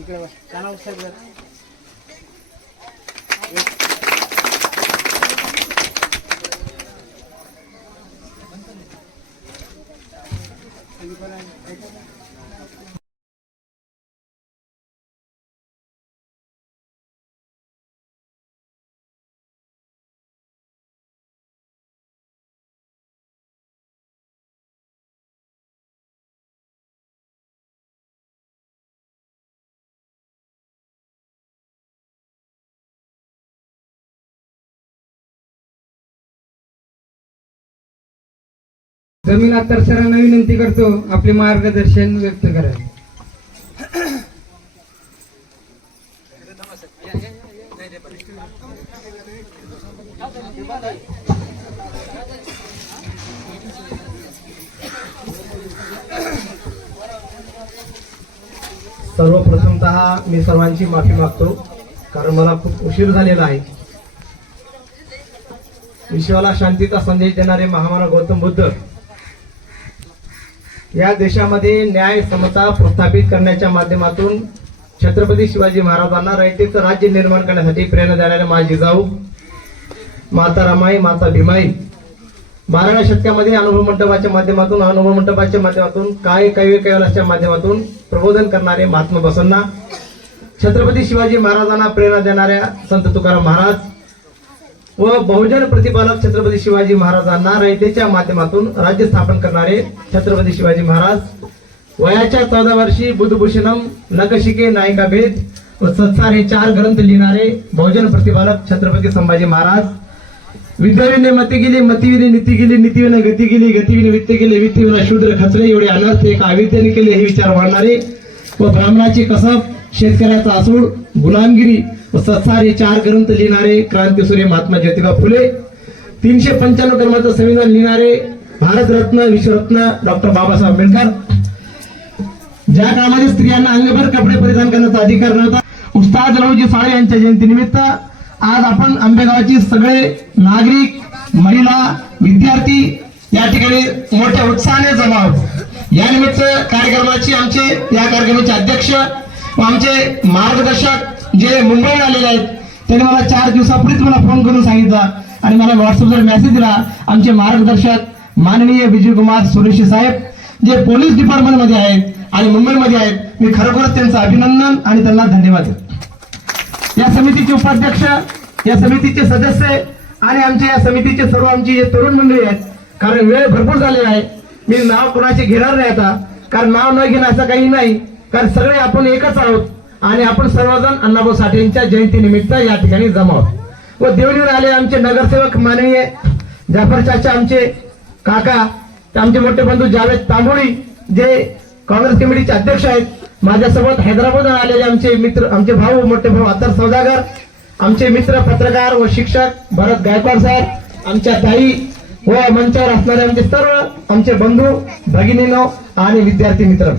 इकडे बस कानावर साहेब जरा. जमीन आता सरांना विनंती करतो आपले मार्गदर्शन व्यक्त करावे सर्वप्रथमत मी सर्वांची माफी मागतो कारण मला खूप उशीर झालेला आहे. विश्वाला शांतीचा संदेश देणारे महामानव गौतम बुद्ध या देशामध्ये न्याय समता प्रस्थापित करण्याच्या माध्यमातून छत्रपती शिवाजी महाराजांना रयतेचं राज्य निर्माण करण्यासाठी प्रेरणा देणारे माझी जाऊ माता रमाई माता भीमाई. बाराव्या शतकामध्ये अनुभव मंडपाच्या माध्यमातून अनुभव मंडपाच्या माध्यमातून काय कैवे कैलासच्या माध्यमातून प्रबोधन करणारे महात्मा बसन्ना छत्रपती शिवाजी महाराजांना प्रेरणा देणाऱ्या संत तुकाराम महाराज व बहुजन प्रतिपालक छत्रपती शिवाजी महाराजांना रयतेच्या माध्यमातून राज्य स्थापन करणारे छत्रपती शिवाजी महाराज. वयाच्या चौदा वर्षी बुधभूषणम नकशिके नायिका भेद व सत्सार हे चार ग्रंथ लिहिणारे बहुजन प्रतिपालक छत्रपती संभाजी महाराज. विद्याविने मती गेली मतीविने नीती गेली नीतीविने गती गेली गतीविने वित्त गेले वित्तीविने शूद्र खचले एवढे अनर्थ एक अविद्याने केले हे विचार वाढणारे व ब्राह्मणाची कसब शेतकऱ्याचा असूड गुलामगिरी व चार ग्रंथ लिहिणारे क्रांतीसूर्य महात्मा ज्योतिबा फुले तीनशे पंच्याण्णव क्रमांचं संविधान लिहिणारे भारतरत्न विश्वरत्न डॉक्टर बाबासाहेब आंबेडकर. ज्या काळामध्ये स्त्रियांना अंगभर कपडे परिधान करण्याचा अधिकार नव्हता उस्ताद रावजी साळे यांच्या जयंतीनिमित्त आज आपण आंबेगावची सगळे नागरिक महिला विद्यार्थी या ठिकाणी मोठ्या उत्साहाने जमा आहोत. या निमित्त कार्यक्रमाची आमचे या कार्यक्रमाचे अध्यक्ष व आमचे मार्गदर्शक जे मुंबईला आलेले आहेत त्यांनी मला चार दिवसापूर्वीच मला फोन करून सांगितला आणि मला व्हॉट्सअपवर मेसेज दिला. आमचे मार्गदर्शक माननीय विजय कुमार सुरेशी साहेब जे पोलीस डिपार्टमेंटमध्ये आहेत आणि मुंबईमध्ये आहेत मी खरोखरच त्यांचं अभिनंदन आणि त्यांना धन्यवाद या समितीचे उपाध्यक्ष या समितीचे सदस्य आणि आमच्या या समितीचे सर्व आमची जे तरुण मंडळी आहेत कारण वेळ भरपूर झालेला आहे. मी नाव कोणाचे घेणार नाही आता कारण नाव न घेणं असं काही नाही कारण सगळे आपण एकच आहोत. आणि आपण सर्वजण अण्णाभाऊ साठे यांच्या जयंतीनिमित्त या ठिकाणी जमा आहोत व देवणीवर आले आमचे नगरसेवक माननीय जाफर चाचा आमचे काका आमचे मोठे बंधू जावेद तांबोळी जे काँग्रेस कमिटीचे अध्यक्ष आहेत. माझ्यासोबत हैदराबाद आलेले आमचे मित्र आमचे भाऊ मोठे भाऊ अत्तर सौदागर आमचे मित्र पत्रकार व शिक्षक भरत गायकवाड साहेब आमच्या ताई व मंचावर असणारे आमचे सर्व आमचे बंधू भगिनीनो आणि विद्यार्थी मित्र.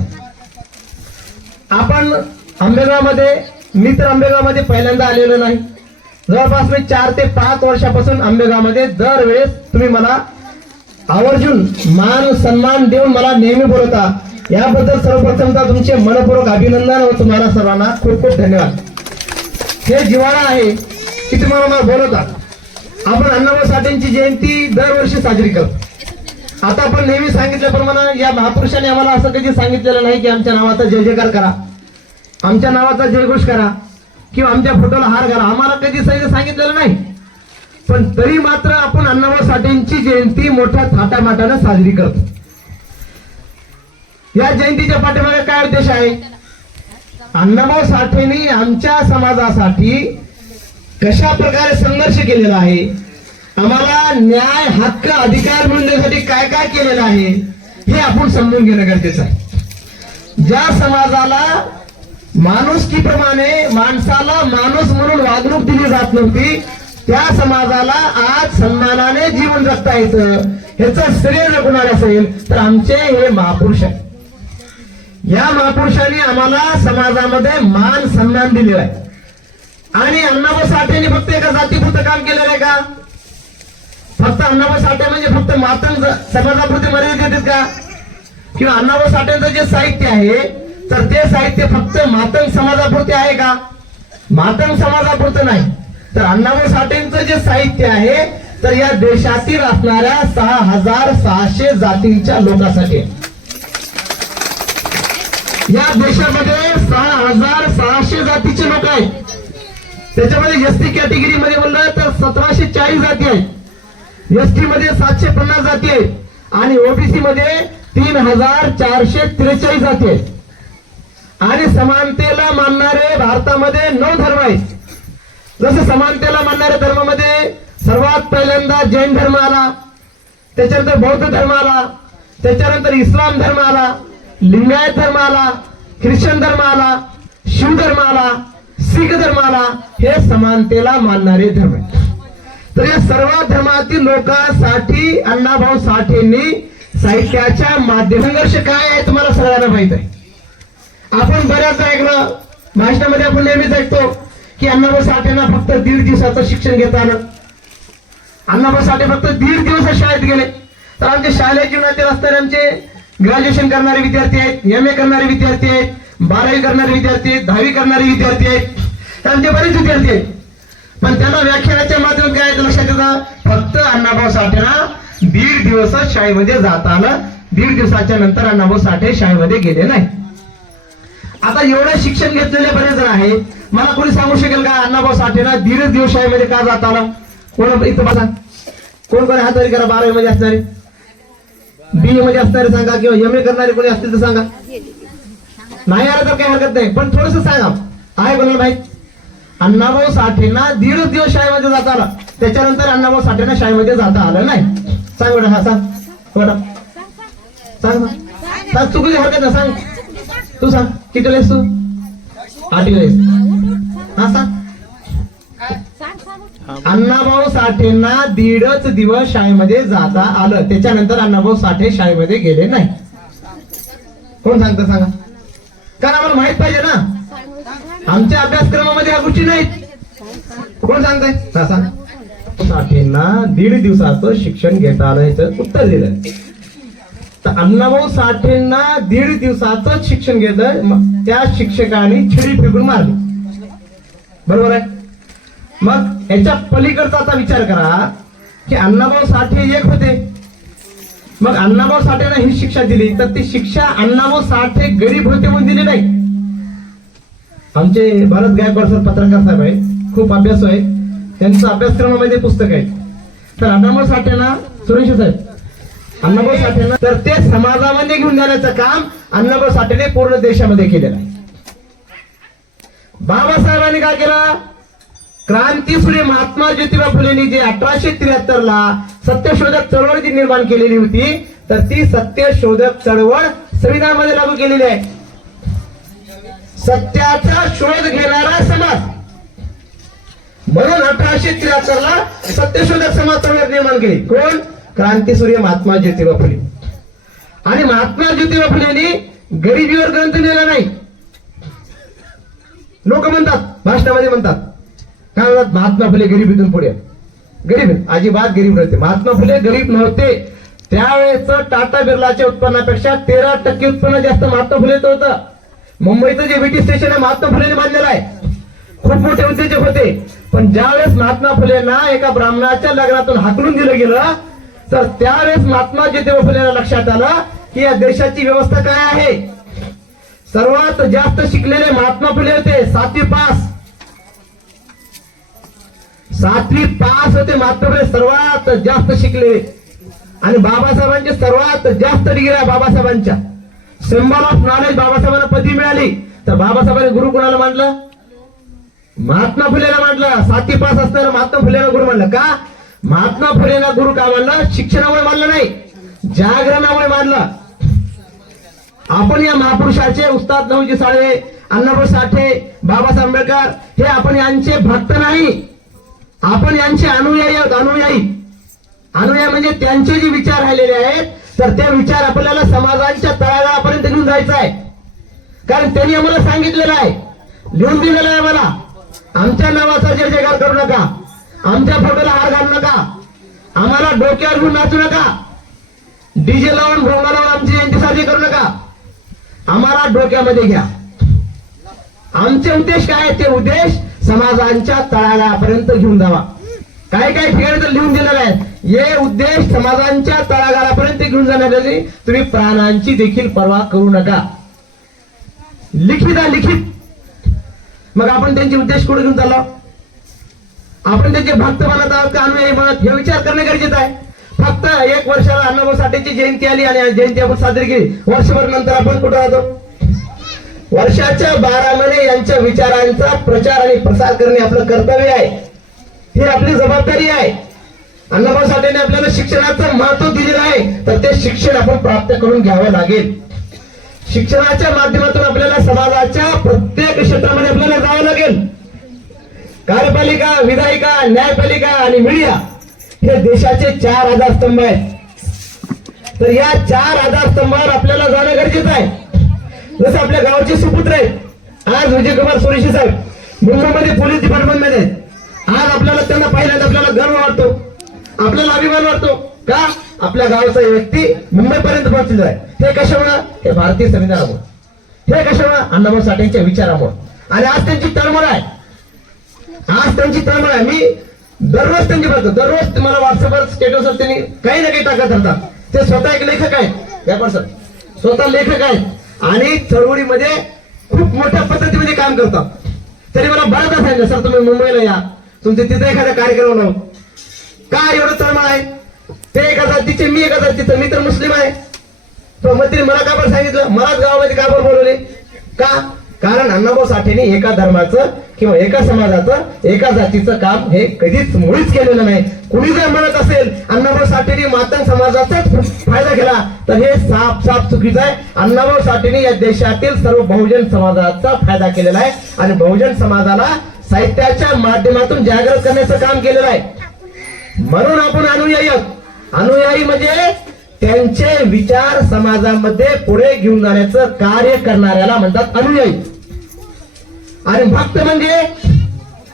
आपण आंबेगावमध्ये मित्र आंबेगावमध्ये पहिल्यांदा आलेलो नाही. जवळपास मी चार ते पाच वर्षापासून आंबेगावमध्ये दरवेळेस तुम्ही मला आवर्जून मान सन्मान देऊन मला नेहमी बोलवता. याबद्दल सर्वप्रथमतः तुमचे मनपूर्वक अभिनंदन व तुम्हाला सर्वांना खूप खूप धन्यवाद. हे जिव्हाळा आहे की तुम्हाला मला बोलवता. आपण अण्णाभाऊ साठेंची जयंती दरवर्षी साजरी करतो. आता आपण नेहमी सांगितल्याप्रमाणे या महापुरुषांनी आम्हाला असं कधी सांगितलेलं नाही की आमच्या नावाचा जय जयकार करा. आमच्या नावाचा जयघोष करा किंवा आमच्या फोटोला हार घाला. आम्हाला कधी सही सांगितलेलं नाही. पण तरी मात्र आपण अण्णाभाऊ साठेंची जयंती मोठ्या थाटामाटानं साजरी करतो. या जयंतीच्या पाठीमागे काय उद्देश आहे? अण्णाभाऊ साठेंनी आमच्या समाजासाठी कशा प्रकारे संघर्ष केलेला आहे? आम्हाला न्याय हक्क अधिकार मिळण्यासाठी काय काय केलेलं आहे? हे आपण समजून घेणं गरजेचं आहे. ज्या समाजाला माणुसकीप्रमाणे माणसाला माणूस म्हणून वागणूक दिली जात नव्हती. त्या समाजाला आज सन्मानाने जीवन जगता येतं. ह्याचं श्रेय जर कोणाला असेल तर आमचे हे महापुरुष आहेत. या महापुरुषांनी आम्हाला समाजामध्ये मान सन्मान दिलेला आहे. आणि अण्णाभाऊ साठेने फक्त एका जातीपुरतं काम केलेलं आहे का? फक्त अण्णाभाऊ साठे म्हणजे फक्त मातंग ज- समाजापुरते मर्यादित येतात का? किंवा अण्णाभाऊ साठेंचं जे साहित्य आहे तर ते साहित्य फक्त मातंग समाजापुरते आहे का? मातंग समाजापुरतं नाही. तर अण्णाभाऊ साठेंचं जे साहित्य आहे तर या देशातील असणाऱ्या सहा हजार सहाशे जातींच्या लोकांसाठी. या देशामध्ये सहा हजार सहाशे जातीचे लोक आहेत. त्याच्यामध्ये एस टी कॅटेगरी मध्ये तर सतराशे चाळीस जाती आहेत. एस टी मध्ये सातशे पन्नास जाती आहेत. आणि ओबीसी मध्ये तीन हजार चारशे त्रेचाळीस जाती आहेत. आणि समानतेला मानणारे भारतामध्ये नऊ धर्म आहेत. जसं समानतेला मानणाऱ्या धर्मामध्ये सर्वात पहिल्यांदा जैन धर्म आला त्याच्यानंतर बौद्ध धर्म आला त्याच्यानंतर इस्लाम धर्म आला लिंगायत धर्म आला ख्रिश्चन धर्म आला शिव धर्म आला सिख धर्म आला हे समानतेला मानणारे धर्म आहेत. तर या सर्व धर्मातील लोकांसाठी अण्णाभाऊ साठेंनी साहित्याच्या माध्यम संघर्ष काय आहे तुम्हाला सगळ्यांना माहीत आहे. आपण बऱ्याच ऐकलं भाषणामध्ये आपण नेहमीच ऐकतो की अण्णाभाऊ साठेंना फक्त दीड दिवसाचं शिक्षण घेता आलं अण्णाभाऊ साठे फक्त दीड दिवस शाळेत गेले. तर आमच्या शालेय जीवनातील असणारे आमचे ग्रॅज्युएशन करणारे विद्यार्थी आहेत एम ए करणारे विद्यार्थी आहेत बारावी करणारे विद्यार्थी आहेत दहावी करणारे विद्यार्थी आहेत. तर आमचे बरेच विद्यार्थी आहेत. पण त्यांना व्याख्यानाच्या माध्यमात काय लक्षात येतं? फक्त अण्णाभाऊ साठेना दीड दिवस शाळेमध्ये जाता आलं दीड दिवसाच्या नंतर अण्णाभाऊ साठे शाळेमध्ये गेले नाही. आता एवढं शिक्षण घेतलेले बरेच जण आहे मला कोणी सांगू शकेल का अण्णाभाऊ साठेना दीड दिवस शाळेमध्ये का जाता आलं? कोण इथं बघा. कोण कोण हातवारी करा बारावी मध्ये असणारे बी मध्ये असणारे सांगा किंवा एम ए करणारे कोणी असतील तर सांगा. नाही आलं तर काही हरकत नाही पण थोडस सांगा. आहे बोला भाई अण्णाभाऊ साठेना दीड दिवस शाळेमध्ये जाता आला. त्याच्यानंतर अण्णाभाऊ साठेना शाळेमध्ये जाता आलं नाही. सांग बेटा हा सांग. बेटा सांग ना. सांग चुकली हरकत नाही सांग. तू सांग किती वेळेस तू? आठ वेळेस. हा सांग. अण्णाभाऊ साठेंना दीडच दिवस शाळेमध्ये जाता आलं. त्याच्यानंतर अण्णाभाऊ साठे शाळेमध्ये गेले नाही. कोण सांगतं सांगा? कारण आम्हाला माहीत पाहिजे ना. आमच्या अभ्यासक्रमामध्ये ह्या गोष्टी नाहीत. कोण सांगताय? सांग. साठेंना दीड दिवसाचं शिक्षण घेता आलं याचं उत्तर दिलं. तर अण्णाभाऊ साठेंना दीड दिवसाचं शिक्षण घेतलं. मग त्या शिक्षकाने छिडी फेकून मारली. बरोबर आहे? मग याच्या पलीकडचा आता विचार करा की अण्णाभाऊ साठे एक होते. मग अण्णाभाऊ साठेनं ही शिक्षा दिली तर ती शिक्षा अण्णाभाऊ साठे गरीब होते म्हणून दिली नाही. आमचे भरत गायकवाड सर पत्रकार साहेब आहे खूप अभ्यास आहे त्यांचं अभ्यासक्रमामध्ये पुस्तक आहे. तर अण्णाभाऊ साठेना सुरेश साहेब अण्णाभाऊ साठेना तर ते समाजामध्ये घेऊन जाण्याचं काम अण्णाभाऊ साठेने पूर्ण देशामध्ये केलेलं आहे. बाबासाहेबांनी काय केलं? क्रांती क्रांतीसूर्य महात्मा ज्योतिबा फुलेंनी जे अठराशे त्र्याहत्तर ला सत्यशोधक चळवळ जी निर्माण केलेली होती तर ती सत्यशोधक चळवळ संविधानामध्ये लागू केलेली आहे. सत्याचा शोध घेणारा समाज. म्हणून अठराशे त्र्याहत्तर ला सत्यशोधक समाज चळवळ निर्माण केली. कोण? क्रांतीसूर्य महात्मा ज्योतिबा फुले आणि महात्मा ज्योतिबा फुलेंनी गरिबीवर ग्रंथ लिहिला नाही. लोक म्हणतात भाषणामध्ये म्हणतात. काय म्हणतात? महात्मा फुले गरिबीतून पुढे. गरीब अजिबात गरीब नव्हते. महात्मा फुले गरीब नव्हते. त्यावेळेस टाटा बिर्लाच्या उत्पन्नापेक्षा तेरा टक्के उत्पन्न जास्त महात्मा फुलेचं होतं. मुंबईचं जे बीटी स्टेशन आहे महात्मा फुलेने बांधलेलं आहे. खूप मोठे उद्योजक होते. पण ज्यावेळेस महात्मा फुलेंना एका ब्राह्मणाच्या लग्नातून हाकलून दिलं गेलं तर त्यावेळेस महात्मा ज्योतिबा फुलेला लक्षात आलं की या देशाची व्यवस्था काय आहे? सर्वात जास्त शिकलेले महात्मा फुले होते सातवी पास. सातवी पास होते महात्मा फुले सर्वात जास्त शिकलेले आणि बाबासाहेबांचे सर्वात जास्त डिग्री बाबासाहेबांच्या. सिम्बॉल ऑफ नॉलेज बाबासाहेबांना पदवी मिळाली. तर बाबासाहेबांनी गुरु कोणाला मांडलं महात्मा फुलेला मांडलं सातवी पास असताना महात्मा फुलेला गुरु मांडलं का? महात्मा फुलेला गुरु का मानला? शिक्षणामुळे मानलं नाही. जागरणामुळे मानलं. आपण या महापुरुषाचे उस्ताद नवजी साळे अण्णाभाऊ साठे बाबासाहेब आंबेडकर हे आपण यांचे भक्त नाही. आपण यांचे अनुयायी आहोत अनुयायी. अनुयायी म्हणजे त्यांचे जे विचार राहिलेले आहेत तर ते विचार आपल्याला समाजांच्या तळागाळापर्यंत घेऊन जायचं आहे. कारण त्यांनी आम्हाला सांगितलेलं आहे. लिहून दिलेलं आहे मला आमच्या नावाचा जय जयकार करू नका. आमच्या फोटोला हार घालू नका. आम्हाला डोक्यावर घेऊन नाचू नका. डीजे लावून भोंगा लावून आमची जयंती साजरी करू नका. आम्हाला डोक्यामध्ये घ्या. आमचे उद्देश काय ते उद्देश समाजांच्या तळागाळापर्यंत घेऊन जावा. काही काही ठिकाणी तर लिहून दिलेलं आहे. हे उद्देश समाजांच्या तळागाळापर्यंत घेऊन जाण्यासाठी तुम्ही प्राणांची देखील पर्वा करू नका. लिखित लिखित. मग आपण त्यांचे उद्देश कुठे घेऊन चाललो? आपण त्यांचे भक्त म्हणत आहोत का अनुयायी म्हणत हे विचार करणे गरजेचं आहे. फक्त एक वर्षाला अण्णाभाऊ साठेची जयंती आली आणि जयंती आपण साजरी केली. वर्षभर नंतर आपण कुठं राहतो? वर्षाच्या बारा महिने यांच्या विचारांचा प्रचार आणि प्रसार करणे आपलं कर्तव्य आहे. ही आपली जबाबदारी आहे. अण्णाभाऊ साठेने आपल्याला शिक्षणाचं महत्त्व दिलेलं आहे तर ते शिक्षण आपण प्राप्त करून घ्यावं लागेल. शिक्षणाच्या माध्यमातून आपल्याला समाजाच्या प्रत्येक क्षेत्रामध्ये आपल्याला जावं लागेल. कार्यपालिका विधायिका न्यायपालिका आणि मीडिया हे देशाचे चार आधारस्तंभ आहेत. तर या चार आधारस्तंभावर आपल्याला जाणं गरजेचं आहे. जसं आपल्या गावचे सुपुत्र आहेत. आज विजयकुमार सुरेशी साहेब मुंबईमध्ये पोलीस डिपार्टमेंटमध्ये आहेत. आज आपल्याला त्यांना पाहिल्यानंतर आपल्याला गर्व वाटतो. आपल्याला अभिमान वाटतो. का? आपल्या गावचा व्यक्ती मुंबईपर्यंत पोहोचलेला आहे. हे कशामुळे? हे भारतीय संविधानामुळे. हे कशामुळे? अण्णाभाऊ साठेंच्या विचारामुळे. आणि आज त्यांची तळमळ आहे. आज त्यांची तळमळ आहे. मी दररोज त्यांची बघतो दररोज तुम्हाला व्हॉट्सअपवर स्टेटसवर त्यांनी काही ना काही टाकत राहतात ते स्वतः एक लेखक आहे व्यापार सर. स्वतः लेखक आहेत. आणि चळवळीमध्ये खूप मोठ्या पद्धतीमध्ये काम करतात. तरी मला बऱ्याचदा सांगितलं सर तुम्ही मुंबईला या. तुमचे तिथे एखादा कार्यक्रम लावून का एवढं तळमळ आहे? ते एका जातीचे मी एका जातीचं मी तर मुस्लिम आहे. तो मंत्री मला का बरं सांगितलं? मलाच गावामध्ये का बरं बोलवले? का? कारण अण्णाभाऊ साठेने एका धर्माचं किंवा एका समाजाचं एका जातीचं काम हे कधीच मुळीच केलेलं नाही. कुणी जर म्हणत असेल अण्णाभाऊ साठेने मातंग समाजाचाच फायदा केला तर हे साफ साफ चुकीचं आहे. अण्णाभाऊ साठेने या देशातील सर्व बहुजन समाजाचा फायदा केलेला आहे आणि बहुजन समाजाला साहित्याच्या माध्यमातून जागृत करण्याचं काम केलेलं आहे. म्हणून आपण अनुयायी अनुयायी म्हणजे त्यांचे विचार समाजामध्ये पुढे घेऊन जाण्याचं कार्य करणाऱ्याला म्हणतात अनुयायी. आणि भक्त म्हणजे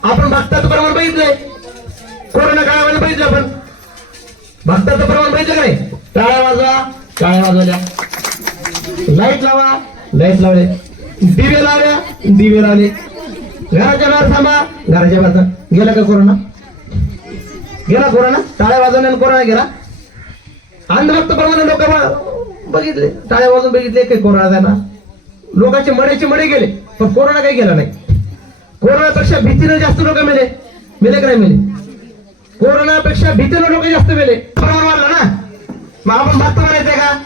आपण भक्ताचं प्रमाण बघितलंय. कोरोना काळामध्ये बघितलं आपण. भक्ताचं प्रमाण बघितलं नाही? टाळ्या वाजवा टाळ्या वाजवल्या. लाइट लावा लाइट लावले. दिवे लावल्या दिवे लावले. घराच्या बाहेर थांबा घराच्या बाहेर गेला का कोरोना? गेला कोरोना? टाळ्या वाजवण्याने कोरोना गेला? अंधभक्त लोक बघितले. टाळ्या वाजून बघितले काही कोरोना त्यांना लोकांचे मडेचे मडे गेले पण कोरोना काही गेला नाही. कोरोनापेक्षा भीतीनं जास्त लोक मेले. मेले का नाही मेले? कोरोनापेक्षा भीतीनं लोक जास्त मेले. प्रमाण वाढलं ना? मग आपण भक्त म्हणायचंय का?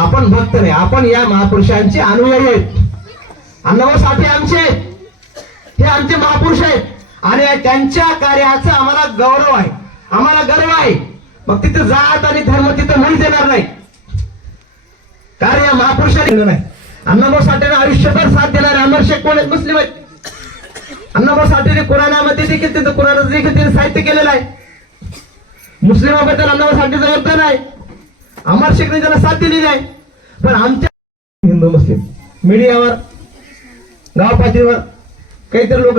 आपण भक्त नाही. आपण या महापुरुषांचे अनुयायी आहेत. अण्णाभाऊ साठे आमचे हे आमचे महापुरुष आहेत. आणि त्यांच्या कार्याचा आम्हाला गौरव आहे. आम्हाला गर्व आहे. मग तिथे जात आणि धर्म तिथं मुळीच येणार नाही. कारण या महापुरुषाने नाही. अण्णाभाऊ साठेने आयुष्यभर साथ देणारे अमर शेख कोण आहेत? मुस्लिम आहेत. अण्णाभाऊ साठेने कुराणामध्ये देखील तिथं कुराणाचं देखील त्यांनी साहित्य केलेलं आहे. मुस्लिमाबद्दल अण्णाभाऊ साठेचं योगदान आहे. अमर शेखने त्याला साथ दिलेली आहे. पण आमच्या हिंदू मुस्लिम मीडियावर गाव पातळीवर काहीतरी लोक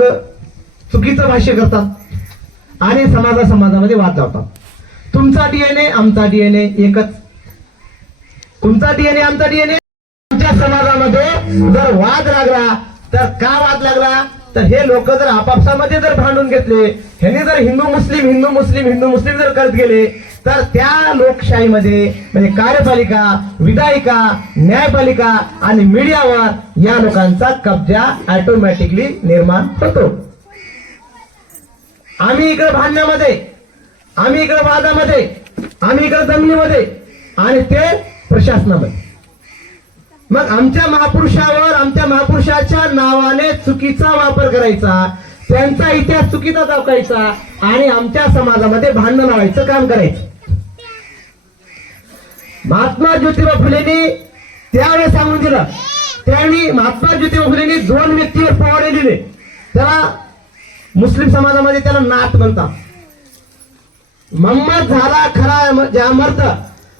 चुकीचं भाष्य करतात आणि समाजा समाजामध्ये वाद लावतात. तुमचा डीएनए आमचा डीएनए एकच. तुमचा डीएनए आमचा डीएनए आमच्या समाजामध्ये जर वाद लागला तर का वाद लागला? तर हे लोक जर आपापसामध्ये जर भांडून घेतले ह्यांनी जर हिंदू मुस्लिम हिंदू मुस्लिम हिंदू मुस्लिम जर करत गेले तर त्या लोकशाहीमध्ये म्हणजे कार्यपालिका विधायिका न्यायपालिका आणि मीडियावर या लोकांचा कब्जा ऑटोमॅटिकली निर्माण होतो. आम्ही इकडे भांडण्यामध्ये आम्ही इकडे वादामध्ये आम्ही इकडे जमिनीमध्ये आणि ते प्रशासनामध्ये. मग आमच्या महापुरुषावर आमच्या महापुरुषाच्या नावाने चुकीचा वापर करायचा त्यांचा इतिहास चुकीचा दाखवायचा आणि आमच्या समाजामध्ये भांडण लावायचं काम करायचं. महात्मा ज्योतिबा फुलेंनी त्यावेळेस सांगून दिलं. त्यांनी महात्मा ज्योतिबा फुलेंनी दोन व्यक्तीवर फवारे दिले. त्याला मुस्लिम समाजामध्ये त्याला नाथ म्हणतात. मम्मत झाला खरा ज्या मर्द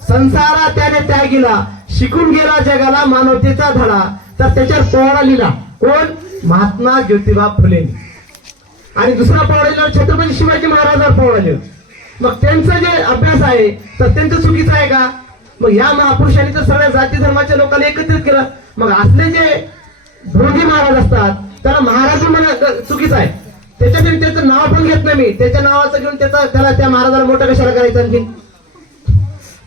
संसारा त्याने त्यागिला. शिकून गेला जगाला मानवतेचा धडा. तर त्याच्यावर पोहरा लिहिला. कोण? महात्मा ज्योतिबा फुले. आणि दुसरा पोवाडा लिहिला छत्रपती शिवाजी महाराजांवर पोहरा लिहिला. मग त्यांचा जे अभ्यास आहे तर त्यांचं चुकीचं आहे का? मग या महापुरुषांनी तर सगळ्या जाती धर्माच्या लोकांना एकत्रित केलं. मग असले जे भोगी महाराज असतात त्याला महाराज म्हणा चुकीचं आहे. त्याच्यातून त्याचं नाव पण घेत नाही मी. त्याच्या नावाचं घेऊन त्याचा त्याला त्या महाराजाला मोठं कशाला करायचं आणखी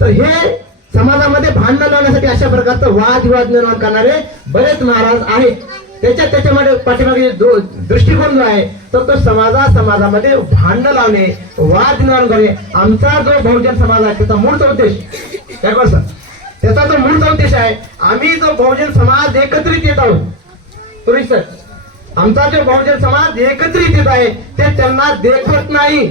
तर हे समाजामध्ये भांडण लावण्यासाठी अशा प्रकारचं वादविवाद निर्माण करणारे बरेच महाराज आहेत. त्याच्या त्याच्यामध्ये पाठीमागे दृष्टिकोन जो आहे तर तो समाजा समाजामध्ये भांडण लावणे वाद निर्माण करणे आमचा जो बहुजन समाज आहे त्याचा मूळचा उद्देश काय सर त्याचा जो मूळचा उद्देश आहे आम्ही जो बहुजन समाज एकत्रित येत आहोत सर आमचा जो बहुजन समाज एकत्रित येत आहे ते त्यांना देखवत नाही.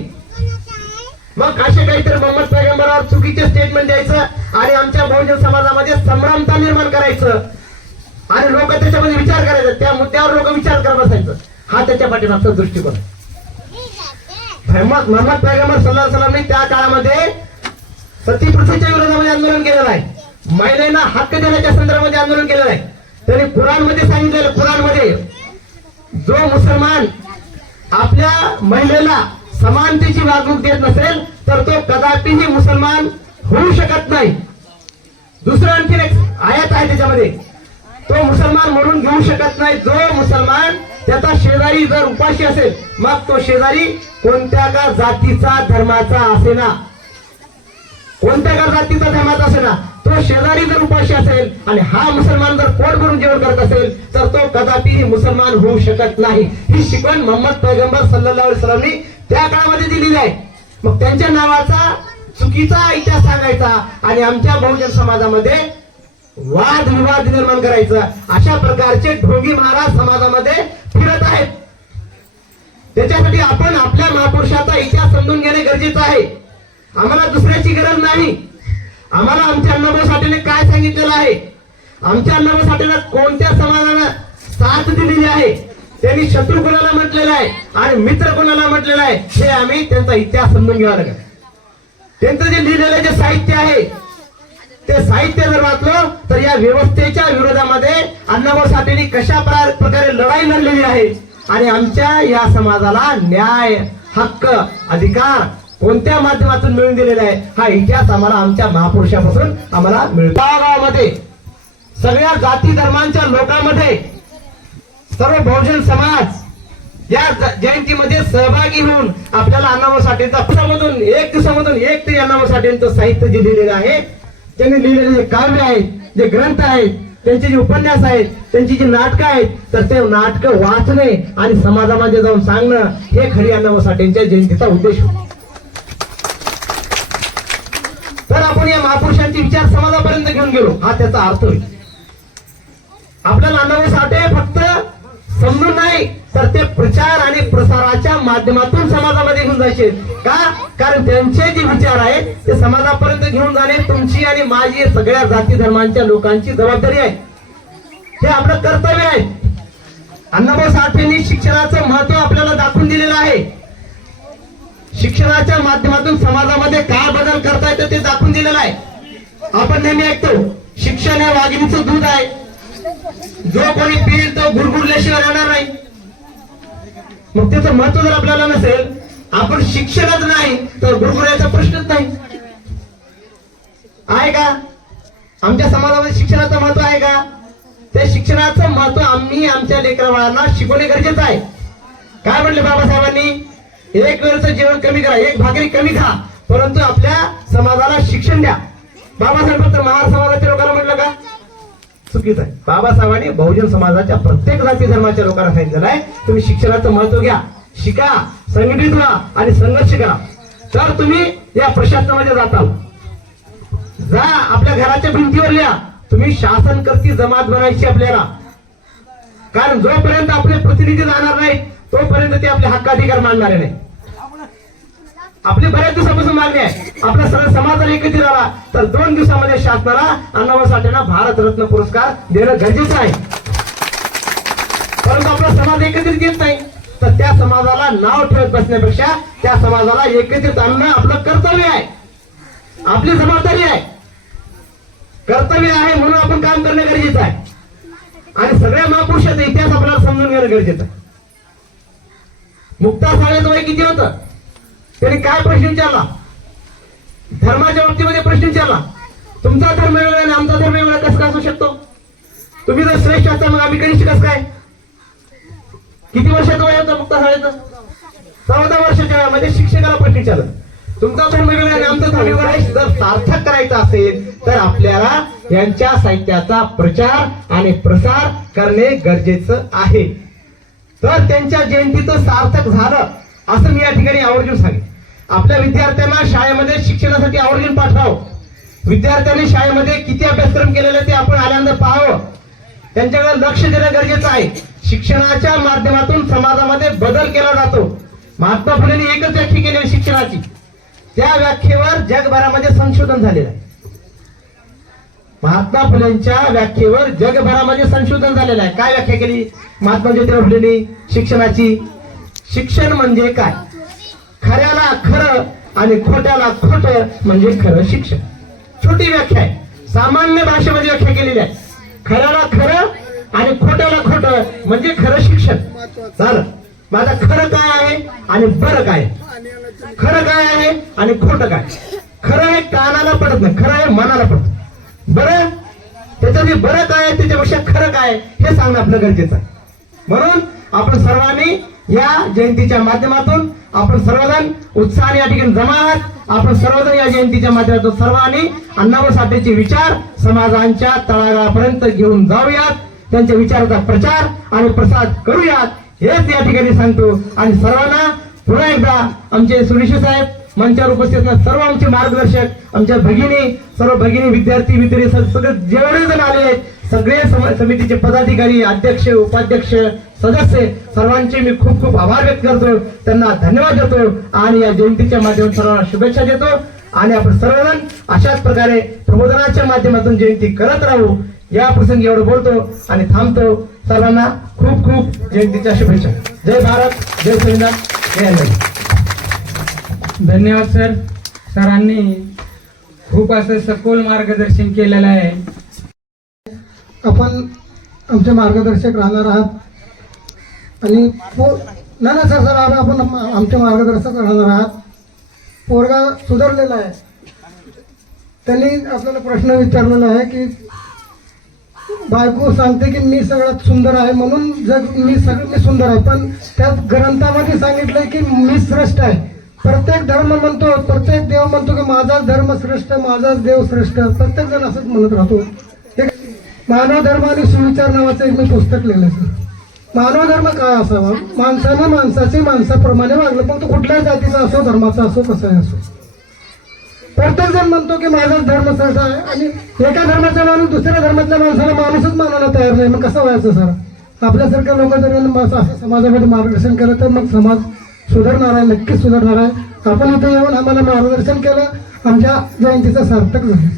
मग असे काहीतरी मोहम्मद पैगंबरावर चुकीचे स्टेटमेंट द्यायचं आणि आमच्या बहुजन समाजामध्ये संभ्रमता निर्माण करायचं. आणि लोक त्याच्यामध्ये विचार करायचा त्या मुद्द्यावर लोक विचार करत बसायचं. हा त्याच्या पाठीमागचा दृष्टिकोन. मोहम्मद मोहम्मद पैगंबर सल्ला सलामने त्या काळामध्ये सती प्रथेच्या विरोधामध्ये आंदोलन केलेलं आहे महिलांना हक्क देण्याच्या संदर्भामध्ये आंदोलन केलेलं आहे त्यांनी कुराणमध्ये सांगितलेलं कुराणमध्ये जो मुसलमान आपल्या महिलेला समानतेची वागणूक देत नसेल तर तो कदापिही मुसलमान होऊ शकत नाही. दुसरं आणखी एक आयात आहे त्याच्यामध्ये. तो मुसलमान म्हणून घेऊ शकत नाही. जो मुसलमान त्याचा शेजारी जर उपाशी असेल मग तो शेजारी कोणत्या का जातीचा धर्माचा असेना. कोणत्या का जातीचा धर्माचा असेना. तो शेजारी जर उपाशी असेल आणि हा मुसलमान जर पोट भरून जेवण करत असेल तर तो कदापिही मुसलमान होऊ शकत नाही. ही शिकवण मोहम्मद पैगंबर सल्लल्लाहु अलैहि त्या काळामध्ये दिलेली आहे. मग त्यांच्या नावाचा चुकीचा इतिहास सांगायचा आणि आमच्या बहुजन समाजामध्ये वाद विवाद निर्माण करायचा. अशा प्रकारचे ढोंगी महाराज समाजामध्ये फिरत आहेत. त्याच्यासाठी आपण आपल्या महापुरुषाचा इतिहास समजून घेणे गरजेचं आहे. आम्हाला दुसऱ्याची गरज नाही. आम्हाला आमच्या अण्णाभाऊ साठेने काय सांगितलेलं आहे? आमच्या अण्णाभाऊ साठेला कोणत्या समाजाला साथ दिलेली आहे? त्यांनी शत्रू कोणाला म्हटलेलं आहे आणि मित्र कोणाला म्हटलेलं आहे हे आम्ही त्यांचा इतिहास समजून घ्यावा लागेल. त्यांचं जे लिहिलेलं जे साहित्य आहे ते साहित्य जर वाचलं तर या व्यवस्थेच्या विरोधामध्ये अण्णाभाऊ साठेंनी कशा प्रकारे लढाई लढलेली आहे? आणि आमच्या या समाजाला न्याय हक्क अधिकार कोणत्या माध्यमातून मिळून दिलेला आहे? हा इतिहास आम्हाला आमच्या महापुरुषापासून आम्हाला मिळतो. गावामध्ये सगळ्या जाती धर्मांच्या लोकांमध्ये सर्व बहुजन समाज या जयंतीमध्ये सहभागी होऊन आपल्याला अण्णाभाऊ साठेंचा पुरामधून एक दिवसामधून एक ते अण्णाभाऊ साठेंचं साहित्य जे लिहिलेलं आहे त्यांनी लिहिलेले जे काव्य आहेत जे ग्रंथ आहेत त्यांचे जे उपन्यास आहेत त्यांची जी नाटकं आहेत तर ते नाटकं वाचणे आणि समाजामध्ये जाऊन सांगणं हे खरी अण्णाभाऊ साठेंच्या जयंतीचा उद्देश होता तर आपण या महापुरुषांचे विचार समाजापर्यंत घेऊन गेलो. हा त्याचा अर्थ होईल. आपल्याला अण्णाभाऊ साठे फक्त समजून नाही तर ते प्रचार आणि प्रसाराच्या माध्यमातून समाजामध्ये घेऊन जायचे. का? कारण त्यांचे जे विचार आहेत ते समाजापर्यंत घेऊन जाणे तुमची आणि माझी सगळ्या जाती धर्मांच्या लोकांची जबाबदारी आहे. हे आपलं कर्तव्य आहे. अण्णाभाऊ साठेंनी शिक्षणाचं महत्त्व आपल्याला दाखवून दिलेलं आहे. शिक्षणाच्या माध्यमातून समाजामध्ये काय बदल करता येतो ते दाखवून दिलेलं आहे. आपण नेहमी ऐकतो शिक्षण हे वाघिणीचं दूध आहे. जो कोणी पिईल तो गुरगुरल्याशिवाय राहणार नाही. मग त्याचं महत्त्व जर आपल्याला नसेल आपण शिक्षणच नाही तर गुरगुरायचा प्रश्नच नाही. आहे का? आमच्या समाजामध्ये शिक्षणाचं महत्त्व आहे का? ते शिक्षणाचं महत्त्व आम्ही आमच्या लेकरांना शिकवणे गरजेचं आहे. काय म्हणले बाबासाहेबांनी? एक वेळचं जेवण कमी करा एक भाकरी कमी खा परंतु आपल्या समाजाला शिक्षण द्या. बाबासाहेब फक्त महार समाजाच्या लोकांना म्हटलं का? चुकीचं आहे. बाबासाहेबांनी बहुजन समाजाच्या प्रत्येक जाती धर्माच्या लोकांना सांगितलेलं आहे तुम्ही शिक्षणाचं महत्त्व घ्या शिका संघटित व्हा आणि संघर्ष करा. तर तुम्ही या प्रशासनामध्ये जाताल. जा आपल्या घराच्या भिंतीवर लिहा तुम्ही शासन करती जमात बनायची आपल्याला. कारण जोपर्यंत आपले प्रतिनिधी जाणार नाहीत तोपर्यंत ते आपले हक्काधिकार मानणारे नाही. आपली बऱ्याच दिवसापासून मागणी आहे. आपला सर्व समाजाला एकत्रित आला तर दोन दिवसामध्ये शासनाला अण्णाभाऊ साठेंना भारतरत्न पुरस्कार देणं गरजेचं आहे. परंतु आपला समाज एकत्रित येत नाही तर त्या समाजाला नाव ठेवत बसण्यापेक्षा त्या समाजाला एकत्रित आणणं आपलं कर्तव्य आहे. आपली जबाबदारी आहे. कर्तव्य आहे म्हणून आपण काम करणं गरजेचं आहे. आणि सगळ्या महापुरुषाचा इतिहास आपल्याला समजून घेणं गरजेचं आहे. मुक्ता साळेचं वय किती होतं? त्याने काय प्रश्न विचारला? धर्माच्या बाबतीमध्ये प्रश्न विचारला. तुमचा धर्म वेगळा आणि आमचा धर्म वेगळा कसं काय असू शकतो? तुम्ही जर श्रेष्ठ असता मग आम्ही कनिष्ठ कसं काय? किती वर्षाचं वय होतं मुक्ता साळेचं चौदा वर्षाच्या वयामध्ये शिक्षकाला प्रश्न विचारला. तुमचा धर्म वेगळा आणि आमचा धर्म वेगळा आहे. जर सार्थक करायचं असेल तर आपल्याला यांच्या साहित्याचा प्रचार आणि प्रसार करणे गरजेचं आहे. तर त्यांच्या जयंतीचं सार्थक झालं असं मी या ठिकाणी आवर्जून सांगेन. आपल्या विद्यार्थ्यांना शाळेमध्ये शिक्षणासाठी आवर्जून पाठवावं. विद्यार्थ्यांनी शाळेमध्ये किती अभ्यासक्रम केलेला ते आपण आल्यानंतर पाहावं. त्यांच्याकडे लक्ष देणं गरजेचं आहे. शिक्षणाच्या माध्यमातून समाजामध्ये बदल केला जातो. महात्मा फुलेंनी एकच व्याख्या केली शिक्षणाची. त्या व्याख्येवर जगभरामध्ये संशोधन झालेलं आहे. महात्मा फुलेंच्या व्याख्येवर जगभरामध्ये संशोधन झालेलं आहे. काय व्याख्या केली? महात्मा ज्योतिराव फुलेंनी शिक्षणाची. शिक्षण म्हणजे काय? खऱ्याला खरं आणि खोट्याला खोट म्हणजे खरं शिक्षण. छोटी व्याख्या आहे. सामान्य भाषेमध्ये व्याख्या केलेली आहे. खऱ्याला खरं आणि खोट्याला खोट म्हणजे खरं शिक्षण. झालं माझं खरं काय आहे आणि बरं काय खरं काय आहे आणि खोटं काय खरं हे कानाला पडत नाही. खरं हे मनाला पडत. बरं? त्याच्यामध्ये बरं काय त्याच्यापेक्षा खरं काय हे सांगणं आपलं गरजेचं आहे. म्हणून आपण सर्वांनी या जयंतीच्या माध्यमातून आपण सर्वजण उत्साहाने या ठिकाणी जमा आहात. आपण सर्वजण या जयंतीच्या माध्यमातून सर्वांनी अण्णाभाऊ साठेचे विचार समाजांच्या तळागाळापर्यंत घेऊन जाऊयात. त्यांच्या विचाराचा प्रचार आणि प्रसार करूयात. हेच या ठिकाणी सांगतो. आणि सर्वांना पुन्हा एकदा आमचे सुरेश साहेब मंचावर उपस्थित असणारे सर्व आमचे मार्गदर्शक आमच्या भगिनी सर्व भगिनी विद्यार्थी मित्र सगळे जेवढे जण आले आहेत सगळे सम- समितीचे पदाधिकारी अध्यक्ष उपाध्यक्ष सदस्य सर्वांचे मी खूप खूप आभार व्यक्त करतो. त्यांना धन्यवाद देतो आणि या जयंतीच्या माध्यमातून सर्वांना शुभेच्छा देतो. आणि आपण सर्वजण अशाच प्रकारे प्रबोधनाच्या माध्यमातून जयंती करत राहू. या प्रसंगी एवढं बोलतो आणि थांबतो. सर्वांना खूप खूप जयंतीच्या शुभेच्छा. जय भारत जय संविधान जय धन्यवाद सर. सरांनी खूप असं सखोल मार्गदर्शन केलेलं आहे. आपण आमचे मार्गदर्शक राहणार आहात. आणि पो ना ना सर सर आपण आमचे मार्गदर्शक राहणार आहात. पोरगा सुधारलेला आहे. त्यांनी आपल्याला प्रश्न विचारलेला आहे की बायको सांगते की मी सगळ्यात सुंदर आहे म्हणून जग मी सगळं मी सुंदर आहे. पण त्यात ग्रंथामध्ये सांगितलंय की मी श्रेष्ठ आहे. प्रत्येक धर्म म्हणतो प्रत्येक देव म्हणतो की माझाच धर्म श्रेष्ठ माझाच देव श्रेष्ठ. प्रत्येक जण असंच म्हणत राहतो. एक मानव धर्म आणि सुविचार नावाचं एक मी पुस्तक लिहिलं सर. मानव धर्म काय असावा? माणसानं माणसाचे माणसाप्रमाणे वागलं पण तो कुठल्याही जातीचा असो धर्माचा असो कसाही असो. प्रत्येक जण म्हणतो की माझाच धर्म श्रेष्ठ आहे आणि एका धर्माचा माणूस दुसऱ्या धर्मातल्या माणसाला माणूसच मानायला तयार नाही. मग कसं व्हायचं सर? आपल्यासारख्या लोक जर समाजामध्ये मार्गदर्शन केलं तर मग समाज सुधारणार आहे नक्कीच सुधारणार आहे. आपण इथे येऊन आम्हाला मार्गदर्शन केलं. आमच्या जयंतीचं सार्थक झालं.